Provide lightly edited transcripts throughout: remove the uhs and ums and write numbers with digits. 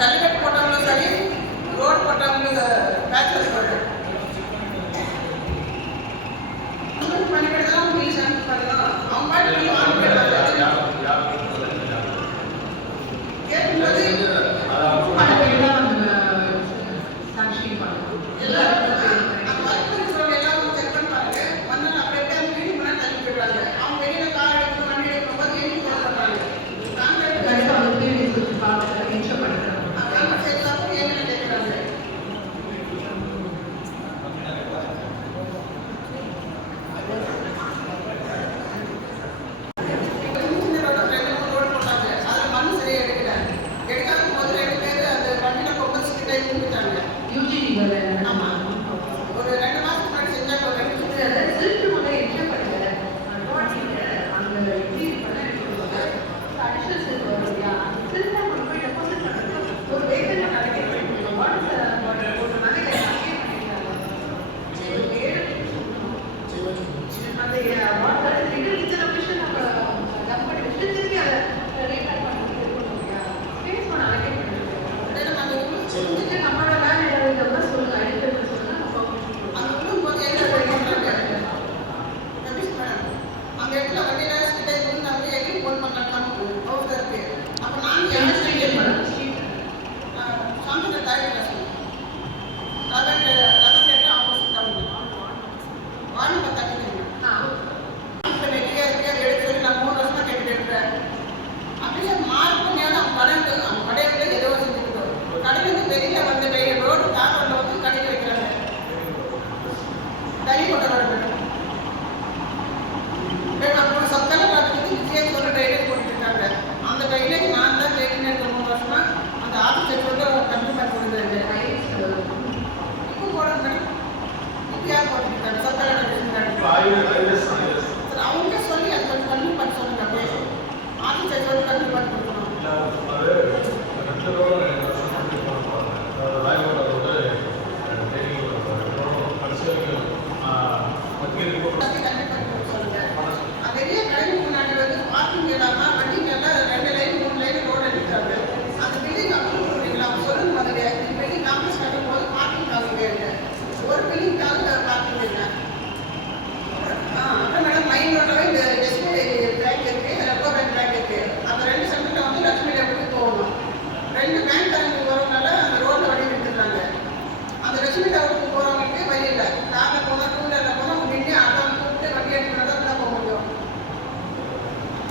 கல்வெட்டு போட்டவங்களும் சரி, road போட்டவங்களும் bachelors போட்டு பண்ணிவிடலாம். மீன் பண்ணலாம். அவங்க பாட்டு வாங்க கேட்கும்போது அவங்க சொல்லி அது கொஞ்சம் கம்மி பண்ண சொல்லுங்க. ஆஃபீஸர் சொல்லி கம்மி பண்ணி கொடுக்கணும். பெரிய கடை முன்னாடி வந்து பார்க்கிங் இல்லாமல் வண்டி மேலே 2 லைன் 3 லைன் ரோடு எடுக்கிறாங்க. அந்த பில்டிங் அப்ரூவ் பண்ணிக்கலாம். சொல்லுங்க மாதிரி பில்டிங் காம்ப்ளெக்ஸ் கட்டும் போது பார்க்கிங் ஆகுது. ஒரு பில்டிங்காக பார்க்கிங் இல்லை. அப்புறம் மேடம் மைன் ரோடவே இந்த எஸ்பிஐ பேங்க் இருக்குது, ரெப்போ பேங்க் பேங்க் இருக்குது. அந்த 2 சென்டரில் வந்து லட்சுமி டேமுக்கு போகணும். 2 பேங்க் கரண்ட் போகிறதுனால அந்த ரோட்டில் வழி விட்டுறாங்க. அந்த லட்சுமி டேமுக்கு போகிறவங்களுக்கு வழி இல்லை. காரில் போனால் 2 வீலரில் போனால் நின்று ஆட்டோ கூப்பிட்டு வண்டி எடுத்துனா தான் போக முடியும்.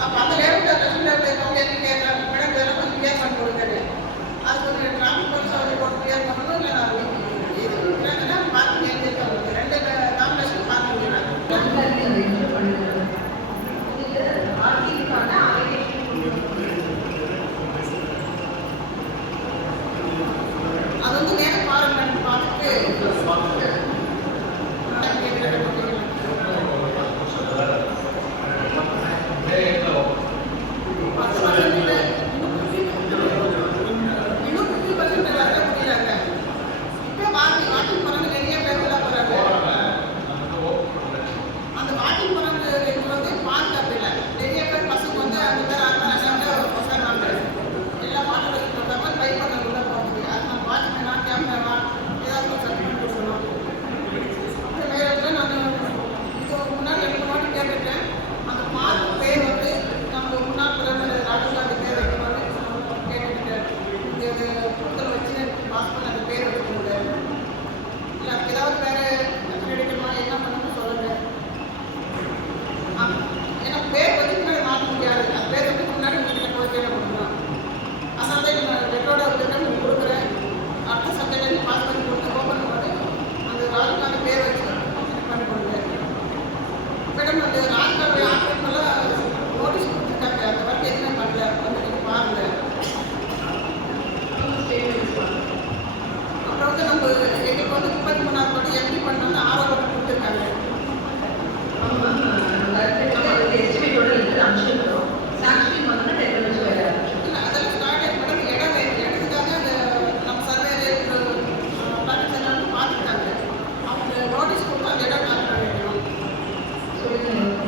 அப்போ அந்த நேரத்தில் லட்சுமி டேமுக்கு இருக்கவங்க என்ன கேட்குறாங்க, மேடம் இதெல்லாம் கொஞ்சம் கிளியர் பண்ணி கொடுக்குறது. அது கொஞ்சம் டிராஃபிக் போலீஸ் அவங்க போட்டு கிளியர் பண்ணணும். இல்லை நான் இது இருக்கிறாங்கன்னா பார்க்கிங் எழுதியிருக்காங்க. 2 காம்ப்ளெக்ஸும் பார்க்கிங் அது வந்து நேரம் பாருங்க பார்த்துட்டு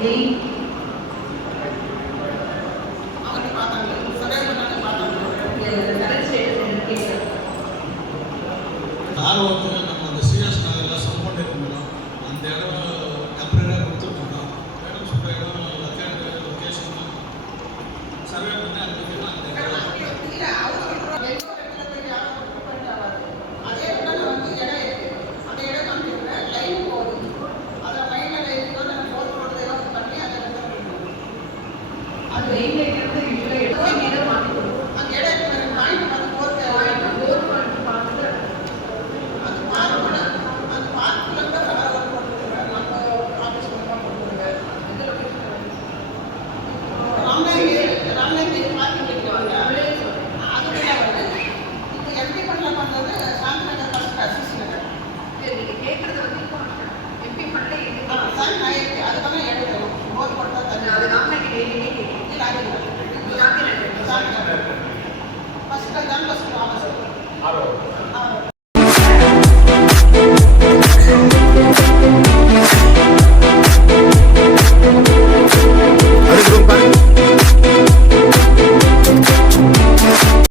They